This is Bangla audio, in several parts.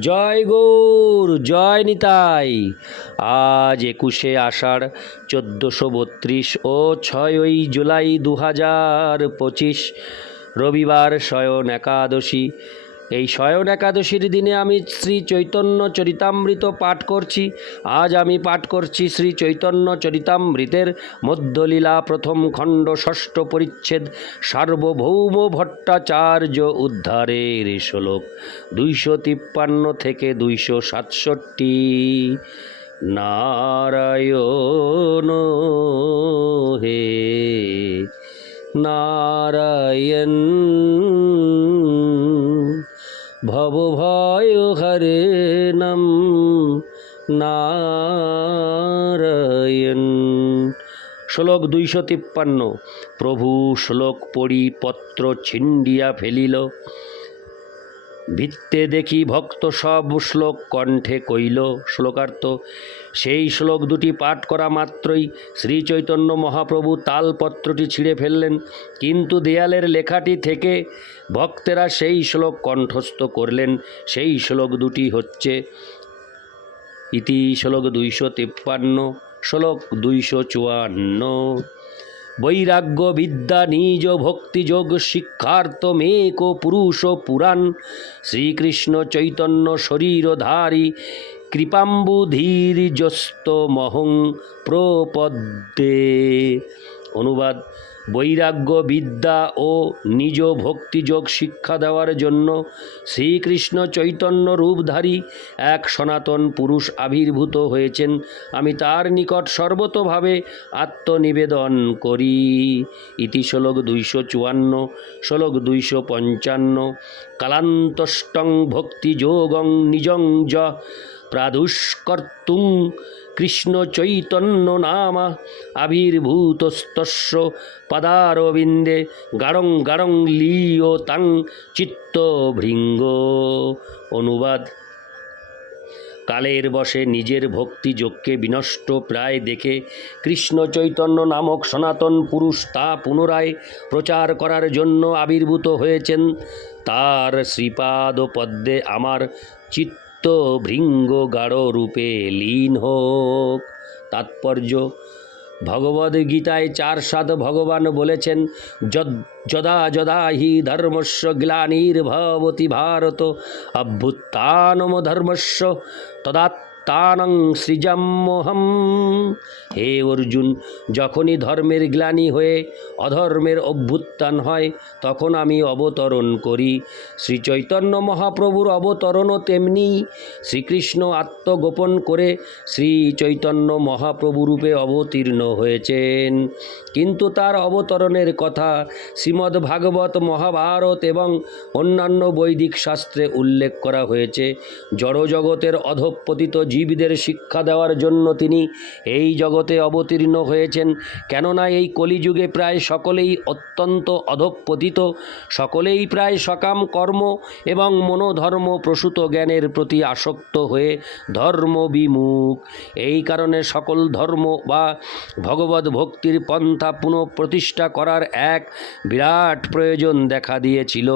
জয় গৌর, জয় নিতাই। আজ একুশে আষাঢ়, চোদ্দোশো বত্রিশ ও ছয়ই জুলাই দু হাজার পঁচিশ, রবিবার শয়ন একাদশী। এই শয়ন একাদশীর দিনে আমি শ্রী চৈতন্য চরিতামৃত পাঠ করছি। আজ আমি পাঠ করছি শ্রী চৈতন্য চরিতামৃতের মধ্যলীলা প্রথম খণ্ড ষষ্ঠ পরিচ্ছেদ সার্বভৌম ভট্টাচার্য উদ্ধারের শ্লোক। দুইশো তিপ্পান্ন থেকে দুইশো সাতষট্টি। নারায়ণ হে, নারায়ণ ভবভয় হরে নম নারায়ণ। শ্লোক দুইশো তিপ্পান্ন। প্রভু শ্লোক পড়ি পত্র ছিন্ডিয়া ফেলিল। ভিত্তে দেখি ভক্ত সব শ্লোক কণ্ঠে কইল শ্লোকার্থ, সেই শ্লোক দুটি পাঠ করা মাত্রই শ্রী চৈতন্য মহাপ্রভু তালপত্রটি ছিঁড়ে ফেললেন। কিন্তু দেয়ালের লেখাটি থেকে ভক্তেরা সেই শ্লোক কণ্ঠস্থ করলেন। সেই শ্লোক দুটি হচ্ছে ইতি শ্লোক দুইশো তিপ্পান্ন, শ্লোক দুইশো চুয়ান্ন। বৈরাগ্য বিদ্যা নিজ ভক্তিযোগ শিক্ষার্থ মেক পুরুষ পুরাণ। শ্রীকৃষ্ণ চৈতন্য শরীরধারী কৃপাম্বুধীর্যস্ত মহং প্রপদ্যে। অনুবাদ। বৈরাগ্য, বিদ্যা ও নিজ ভক্তিযোগ শিক্ষা দেওয়ার জন্য শ্রীকৃষ্ণ চৈতন্য রূপধারী এক সনাতন পুরুষ আবির্ভূত হয়েছেন। আমি তার নিকট সর্বতভাবে আত্মনিবেদন করি। ইতি শ্লোক দুইশো চুয়ান্ন, শ্লোক দুইশো পঞ্চান্ন। কালান্তষ্টং ভক্তিযোগং নিজং য প্রাদুষ্কর্তুং কৃষ্ণ চৈতন্য নামা আবির্ভূতস্তস্য পদারবিন্দে গাড়ং গাড়ং লিও তাং চিত্তভৃঙ্গ অনুবাদ কালের বসে নিজের ভক্তিযোগকে বিনষ্ট প্রায় দেখে কৃষ্ণ চৈতন্য নামক সনাতন পুরুষ তা পুনরায় প্রচার করার জন্য আবির্ভূত হয়েছেন। তার শ্রীপাদ পদ্মে আমার চিত্ত ভৃঙ্গ গাঢ় রূপে লীন হোক। তাৎপর্য ভগবদ্গীতায় চার সাত ভগবান বলেছেন, যদ- যদা হি ধর্মস্য গ্লানির্ভবতি ভারত অভ্যুত্থানম ধর্মস্ব ধর্মস্য তদাত্মানং সৃজাম্যহম হে অর্জুন, যখনই ধর্মের গ্লানি হয়ে অধর্মের অভ্যুত্থান হয়, তখন আমি অবতরণ করি। শ্রীচৈতন্য মহাপ্রভুর অবতরণও তেমনি। শ্রীকৃষ্ণ আত্মগোপন করে শ্রী চৈতন্য মহাপ্রভু রূপে অবতীর্ণ হয়েছেন। কিন্তু তার অবতরণের কথা শ্রীমদ্ ভাগবত মহাভারত এবং অন্যান্য বৈদিক শাস্ত্রে উল্লেখ করা হয়েছে। জড়জগতের অধঃপতিত জীবদের শিক্ষা দেওয়ার জন্য তিনি এই জগতে অবতীর্ণ হয়েছেন। কেননা এই কলিযুগে প্রায় সকলেই অত্যন্ত অধঃপতিত, সকলেই প্রায় সকাম কর্ম এবং মনোধর্ম প্রসূত জ্ঞানের প্রতি আসক্ত হয়ে ধর্ম বিমুখ এই কারণে সকল ধর্ম বা ভগবত ভক্তির পন্থা পুনঃপ্রতিষ্ঠা করার এক বিরাট প্রয়োজন দেখা দিয়েছিল।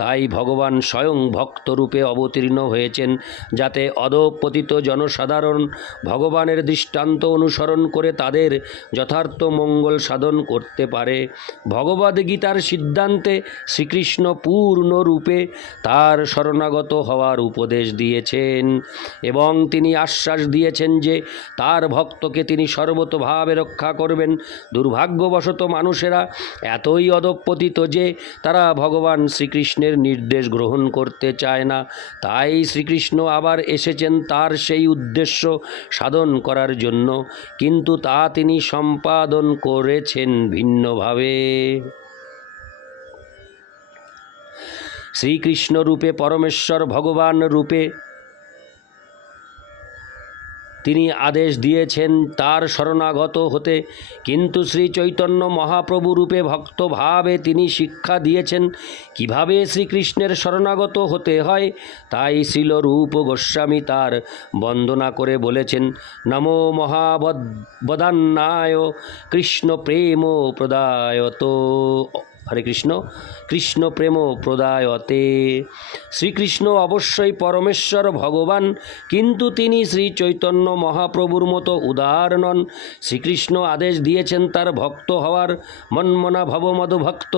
তাই ভগবান স্বয়ং ভক্তরূপে অবতীর্ণ হয়েছেন যাতে অধপতিত জনসাধারণ ভগবানের দৃষ্টান্ত অনুসরণ করে তাদের যথার্থ মঙ্গল সাধন করতে পারে। ভগবদ্গীতার সিদ্ধান্তে শ্রীকৃষ্ণ পূর্ণরূপে তার শরণাগত হওয়ার উপদেশ দিয়েছেন এবং তিনি আশ্বাস দিয়েছেন যে তার ভক্তকে তিনি সর্বতভাবে রক্ষা করবেন। দুর্ভাগ্যবশত মানুষেরা এতই অধপতিত যে তারা ভগবান শ্রীকৃষ্ণের নির্দেশ গ্রহণ করতে চায় না। তাই শ্রীকৃষ্ণ আবার এসেছেন তার সেই উদ্দেশ্য সাধন করার জন্য, কিন্তু তা তিনি সম্পাদন করেছেন ভিন্নভাবে। শ্রীকৃষ্ণ রূপে পরমেশ্বর ভগবান রূপে তিনি আদেশ দিয়েছেন তার শরণাগত হতে। কিন্তু শ্রী চৈতন্য মহাপ্রভু রূপে ভক্তভাবে তিনি শিক্ষা দিয়েছেন, কীভাবে শ্রীকৃষ্ণের শরণাগত হতে হয়, তাই শিল রূপ গোস্বামী তার বন্দনা করে বলেছেন, নমো মহাবদান্নায় কৃষ্ণ প্রেম প্রদায়ত। হরে কৃষ্ণ। কৃষ্ণ প্রেম প্রদায়তে। শ্রীকৃষ্ণ অবশ্যই পরমেশ্বর ভগবান, কিন্তু তিনি শ্রী চৈতন্য মহাপ্রভুর মতো উদার নন। শ্রীকৃষ্ণ আদেশ দিয়েছেন তার ভক্ত হওয়ার, মন্মনা ভবমদ ভক্ত।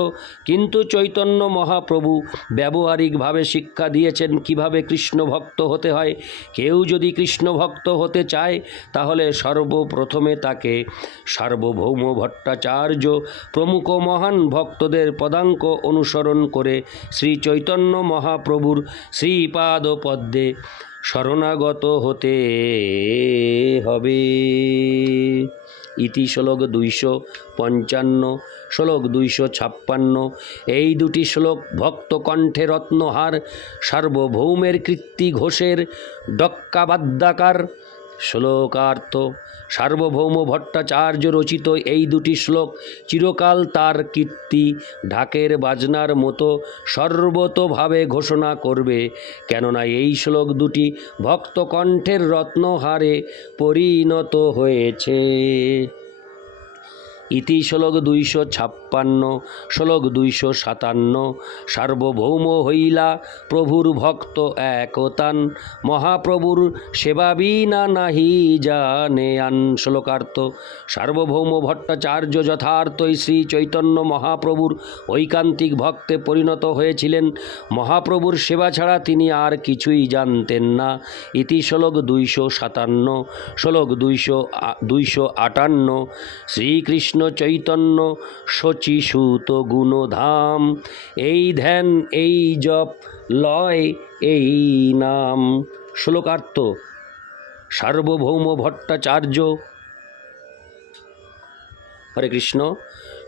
কিন্তু চৈতন্য মহাপ্রভু ব্যবহারিকভাবে শিক্ষা দিয়েছেন কীভাবে কৃষ্ণ ভক্ত হতে হয়। কেউ যদি কৃষ্ণ ভক্ত হতে চায়, তাহলে সর্বপ্রথমে তাকে সার্বভৌম ভট্টাচার্য প্রমুখ মহান ভক্তদের পদাঙ্ক অনুসরণ করে শ্রী চৈতন্য মহাপ্রভুর শ্রীপাদ পদ্মে শরণাগত হতে হবে। ইতি শ্লোক দুইশো পঞ্চান্ন, শ্লোক দুইশো ছাপ্পান্ন। এই দুটি শ্লোক ভক্ত কণ্ঠে রত্নহার, সার্বভৌমের কৃত্তি ঘোষের ডক্কাবাদ্যাকার শ্লোকার্থ, সার্বভৌম ভট্টাচার্য রচিত এই দুটি শ্লোক চিরকাল তার কীর্তি, ঢাকের বাজনার মতো সর্বতভাবে ঘোষণা করবে। কেননা এই শ্লোক দুটি ভক্ত কণ্ঠের রত্নহারে পরিণত হয়েছে। ইতি শ্লোক দুইশো ছাপ্পান্ন, শ্লোক দুইশো সাতান্ন। সার্বভৌম হইলা প্রভুর ভক্ত একতান, মহাপ্রভুর সেবা বিনা নাহি জানে আন শ্লোকার্থ। সার্বভৌম ভট্টাচার্য যথার্থই শ্রী চৈতন্য মহাপ্রভুর ঐকান্তিক ভক্তে পরিণত হয়েছিলেন। মহাপ্রভুর সেবা ছাড়া তিনি আর কিছুই জানতেন না। ইতি শ্লোক দুইশো সাতান্ন, শ্লোক দুইশো দুইশো আটান্ন। শ্রীকৃষ্ণ চৈতন্য শচীসূত গুণধাম। এই ধ্যান, এই জপ, লয়, এই নাম। শ্লোকার্থ, সার্বভৌম ভট্টাচার্য। হরে কৃষ্ণ,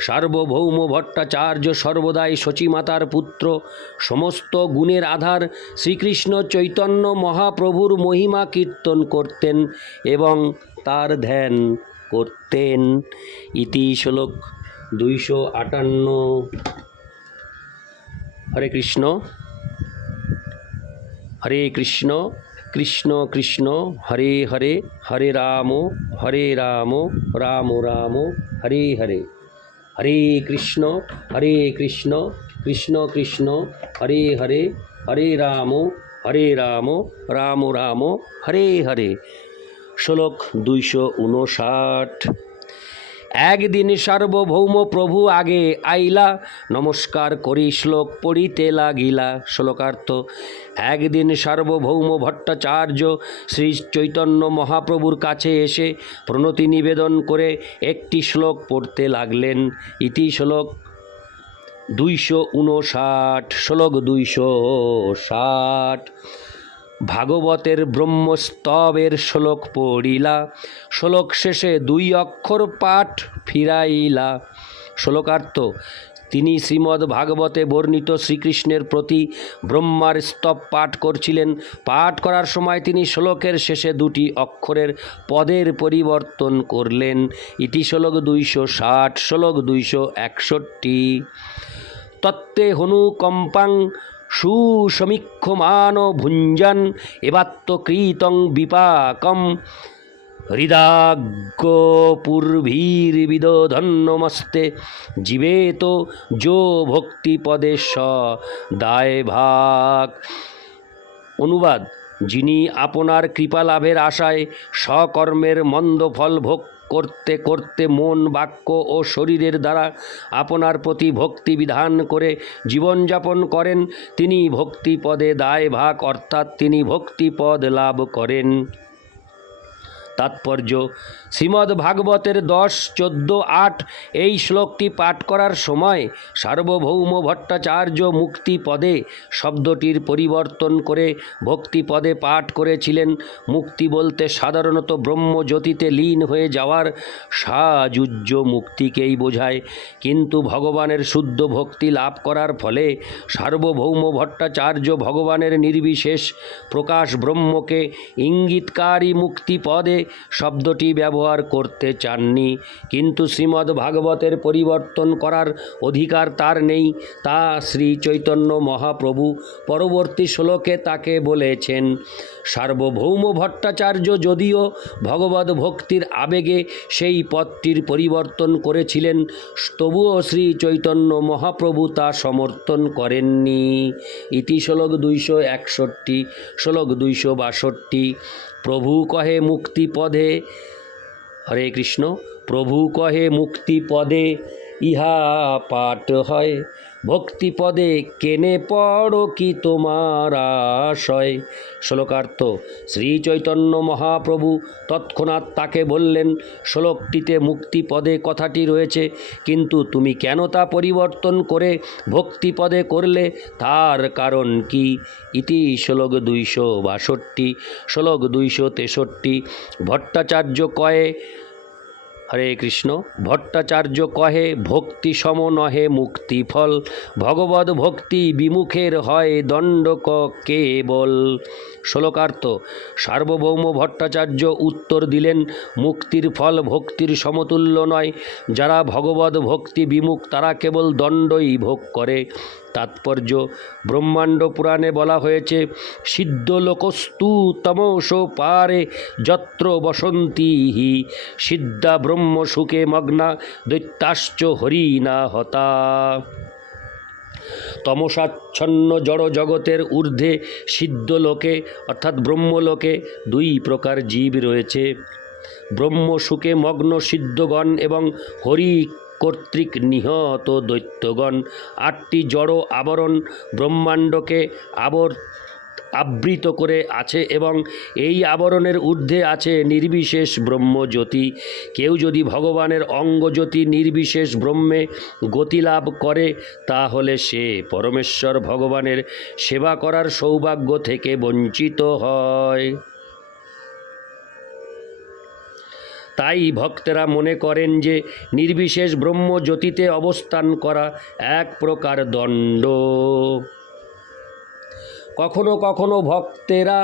সার্বভৌম ভট্টাচার্য সর্বদাই শচীমাতার পুত্র। সমস্ত গুণের আধার শ্রীকৃষ্ণ চৈতন্য মহাপ্রভুর মহিমা কীর্তন করতেন এবং তার ধ্যান করতেন। ইতি শ্লোক দুইশো আটান্ন। হরে কৃষ্ণ। হরে কৃষ্ণ কৃষ্ণ কৃষ্ণ, হরে হরে হরে রাম হরে রাম রাম রাম, হরে হরে। হরে কৃষ্ণ হরে কৃষ্ণ কৃষ্ণ কৃষ্ণ, হরে হরে হরে রাম হরে রাম রাম রাম, হরে হরে। শ্লোক দুইশো উনষাট। একদিন সার্বভৌম প্রভু আগে আইলা। নমস্কার করি শ্লোক পড়িতে লাগিলা। শ্লোকার্থ একদিন সার্বভৌম ভট্টাচার্য শ্রী চৈতন্য মহাপ্রভুর কাছে এসে প্রণতি নিবেদন করে একটি শ্লোক পড়তে লাগলেন। ইতি শ্লোক দুইশো উনষাট, শ্লোক দুইশো ষাট। ভাগবতের ব্রহ্মস্তবের শ্লোক পড়িলা, শ্লোক শেষে দুই অক্ষর পাঠ ফিরাইলা। শ্লোকার্থ, তিনি শ্রীমদ্ ভাগবতে বর্ণিত শ্রীকৃষ্ণের প্রতি ব্রহ্মার স্তব পাঠ করছিলেন। পাঠ করার সময় তিনি শ্লোকের শেষে দুটি অক্ষরের পদের পরিবর্তন করলেন। ইতি শ্লোক দুইশো ষাট, শ্লোক দুইশো একষট্টি। তত্ত্বে হনুকম্পাং সুসমীক্ষমান ভুঞ্জন এবাত্মকৃতং বিপাকম। হৃদাগ্রপূর্ভীর্বিদ ধন্যমস্তে জীবে জীবেত যো ভক্তিপদে স দায় ভাগ অনুবাদ। যিনি আপনার কৃপা লাভের আশায় সকর্মের মন্দ ফল ভোগ করতে করতে মন, বাক্য ও শরীরের দ্বারা আপনার প্রতি ভক্তি বিধান করে জীবনযাপন করেন, তিনি ভক্তিপদে দায় ভাগ অর্থাৎ তিনি ভক্তিপদ লাভ করেন। তাৎপর্য। শ্রীমদ্ ভাগবতের দশ, চোদ্দ, আট এই শ্লোকটি পাঠ করার সময় সার্বভৌম ভট্টাচার্য মুক্তি পদে শব্দটির পরিবর্তন করে ভক্তি পদে পাঠ করেছিলেন। মুক্তি বলতে সাধারণত ব্রহ্মজ্যোতিতে লীন হয়ে যাওয়ার সাযুজ্য মুক্তিকেই বোঝায়। কিন্তু ভগবানের শুদ্ধ ভক্তি লাভ করার ফলে সার্বভৌম ভট্টাচার্য ভগবানের নির্বিশেষ প্রকাশ ব্রহ্মকে ইঙ্গিতকারী মুক্তি পদে শব্দটি ব্যবহার করতে চাননি। কিন্তু শ্রীমদ্ ভাগবতের পরিবর্তন করার অধিকার তার নেই। তা শ্রী চৈতন্য মহাপ্রভু পরবর্তী শ্লোকে তাকে বলেছেন, সার্বভৌম ভট্টাচার্য যদিও ভগবত ভক্তির আবেগে সেই পথটির পরিবর্তন করেছিলেন, তবুও শ্রী চৈতন্য মহাপ্রভু তা সমর্থন করেননি। ইতি শ্লোক দুইশো একষট্টি, শ্লোক দুইশো বাষট্টি। প্রভু কহে মুক্তি পদে হরে কৃষ্ণ প্রভু কহে মুক্তি পদে ইহা পাঠ হয়। ভক্তি পদে কেনে পড়ো কি তোমার আশয়? শ্লোকার্থ শ্রী চৈতন্য মহাপ্রভু তৎক্ষণাৎ তাকে বললেন, শ্লোকটিতে মুক্তি পদে কথাটি রয়েছে, কিন্তু তুমি কেন তা পরিবর্তন করে ভক্তি পদে করলে? তার কারণ কি? ইতি শ্লোক দুইশো বাষট্টি। শ্লোক দুইশো তেষট্টি, ভট্টাচার্য কয়ে হরে কৃষ্ণ। ভট্টাচার্য কহে, ভক্তি সম নহে মুক্তি ফল। ভগবদ ভক্তি বিমুখের হয় দণ্ড ক কেবল। শ্লোকার্থ, সার্বভৌম ভট্টাচার্য উত্তর দিলেন, মুক্তির ফল ভক্তির সমতুল্য নয়। যারা ভগবদ ভক্তি বিমুখ, তারা কেবল দণ্ডই ভোগ করে। তাৎপর্য ব্রহ্মাণ্ড পুরাণে বলা হয়েছে সিদ্ধ লোকস্তু তমস পারে যত্র বসন্তি হি, সিদ্ধা ব্রহ্ম সুখে মগ্না দৈত্যাশ্চ হরিণা হতা। তমসাচ্ছন্ন জড় জগতের ঊর্ধ্বে সিদ্ধ লোকে অর্থাৎ ব্রহ্মলোকে, দুই প্রকার জীব রয়েছে। ব্রহ্ম সুখে মগ্ন সিদ্ধগণ এবং হরি কর্তৃক নিহত দৈত্যগণ। আটটি জড় আবরণ ব্রহ্মাণ্ডকে আবর, আবৃত করে আছে এবং এই আবরণের ঊর্ধ্বে আছে নির্বিশেষ ব্রহ্মজ্যোতি। কেউ যদি ভগবানের অঙ্গজ্যোতি নির্বিশেষ ব্রহ্মে গতিলাভ করে, তাহলে সে পরমেশ্বর ভগবানের সেবা করার সৌভাগ্য থেকে বঞ্চিত হয়। তাই ভক্তেরা মনে করেন যে নির্বিশেষ ব্রহ্মজ্যোতিতে অবস্থান করা এক প্রকার দণ্ড। কখনো কখনো ভক্তেরা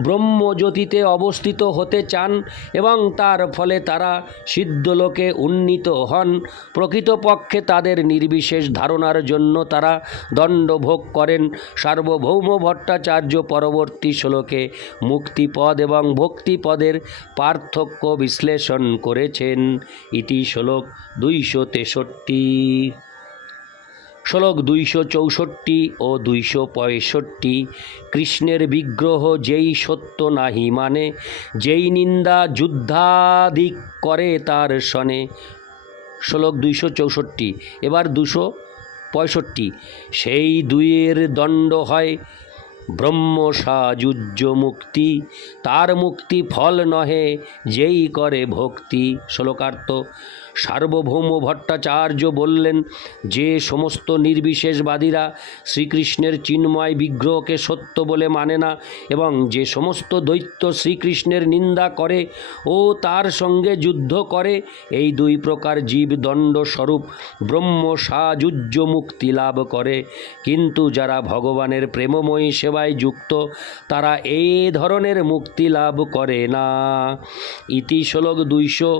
ব্রহ্মজ্যোতিতে অবস্থিত হতে চান এবং তার ফলে তারা সিদ্ধলোকে উন্নীত হন। প্রকৃতপক্ষে তাদের নির্বিশেষ ধারণার জন্য তারা দণ্ডভোগ করেন। সার্বভৌম ভট্টাচার্য পরবর্তী শ্লোকে মুক্তিপদ এবং ভক্তিপদের পার্থক্য বিশ্লেষণ করেছেন। ইতি শ্লোক দুইশো তেষট্টি। শ্লোক দুইশো চৌষট্টি ও দুইশো পঁয়ষট্টি। কৃষ্ণের বিগ্রহ যেই সত্য নাহি মানে যেই নিন্দা যুদ্ধাদিক করে তার সনে। শ্লোক দুইশো চৌষট্টি, এবার দুশো পঁয়ষট্টি। সেই দুইয়ের দণ্ড হয় ব্রহ্ম সাযুজ্য মুক্তি, তার মুক্তি ফল নহে, যেই করে ভক্তি। শ্লোকার্থ সার্বভৌম ভট্টাচার্য বললেন, যে সমস্ত নির্বিশেষবাদীরা শ্রীকৃষ্ণের চিন্ময় বিগ্রহকে সত্য বলে মানে না এবং যে সমস্ত দৈত্য শ্রীকৃষ্ণের নিন্দা করে ও তার সঙ্গে যুদ্ধ করে, এই দুই প্রকার জীব দণ্ড স্বরূপ ব্রহ্ম সাযুজ্য মুক্তি লাভ করে। কিন্তু যারা ভগবানের প্রেমময়ী সেবায় যুক্ত, তারা এই ধরনের মুক্তি লাভ করে না। ইতি শ্লোক দুইশো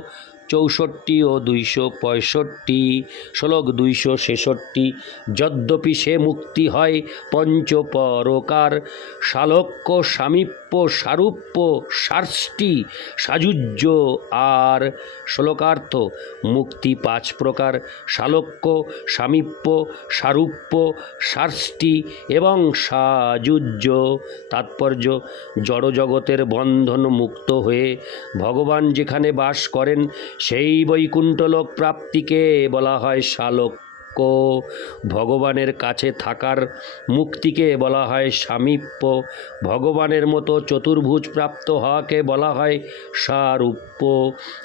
চৌষট্টি ও দুইশো পঁয়ষট্টি শ্লোক দুইশো ছেষট্টি, যদ্যপি সে মুক্তি হয় পঞ্চপরকার, শালক্য সামীপ্য সারূপ্য সার্ষ্টি, সাযুজ্য আর শ্লোকার্থ মুক্তি পাঁচ প্রকার, শালক্য সামীপ্য সারূপ্য সার্ষ্টি এবং সাযুজ্য। তাৎপর্য, জড়জগতের বন্ধন মুক্ত হয়ে ভগবান যেখানে বাস করেন সেই বৈকুণ্ঠলোক প্রাপ্তিকে বলা হয় শালক্য ভগবানের কাছে থাকার মুক্তিকে বলা হয় সামীপ্য। ভগবানের মতো চতুর্ভুজ প্রাপ্ত হওয়াকে বলা হয় সারূপ্য।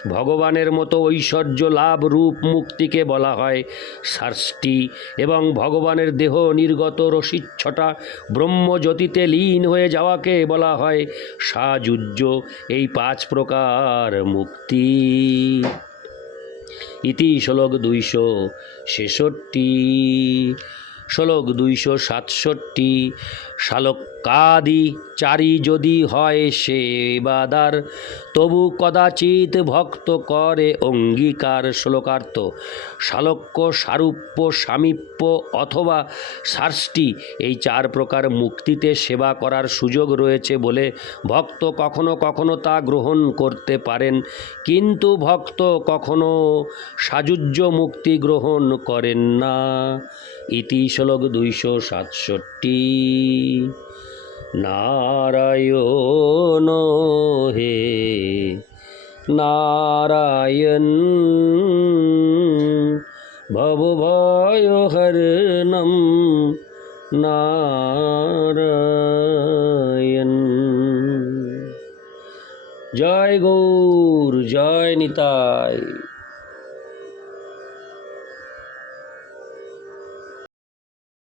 ভগবানের মতো ঐশ্বর্য লাভ রূপ মুক্তিকে বলা হয় সার্ষ্টি এবং ভগবানের দেহ নির্গত রসিচ্ছটা ব্রহ্মজ্যোতিতে লীন হয়ে যাওয়াকে বলা হয় সাযুজ্য। এই পাঁচ প্রকার মুক্তি। ইতি শ্লোক দুইশো ছেষট্টি। শ্লোক দুইশো সাতষট্টি। শালক্য কাদি চারি যদি হয় সেবাদার তবু কদাচিৎ ভক্ত করে অঙ্গীকার শ্লোকার্থ। শালক্য সারূপ্য, সামীপ্য অথবা শাস্তি এই চার প্রকার মুক্তিতে সেবা করার সুযোগ রয়েছে বলে ভক্ত কখনো কখনো তা গ্রহণ করতে পারেন। কিন্তু ভক্ত কখনো সাযুজ্য মুক্তি গ্রহণ করেন না। ইতি শ্লোক দুইশো সাতষট্টি। নারায়ণ হে নারায়ণ ভবভয়হরণম নারায়ণ জয় গৌর জয় নিতাই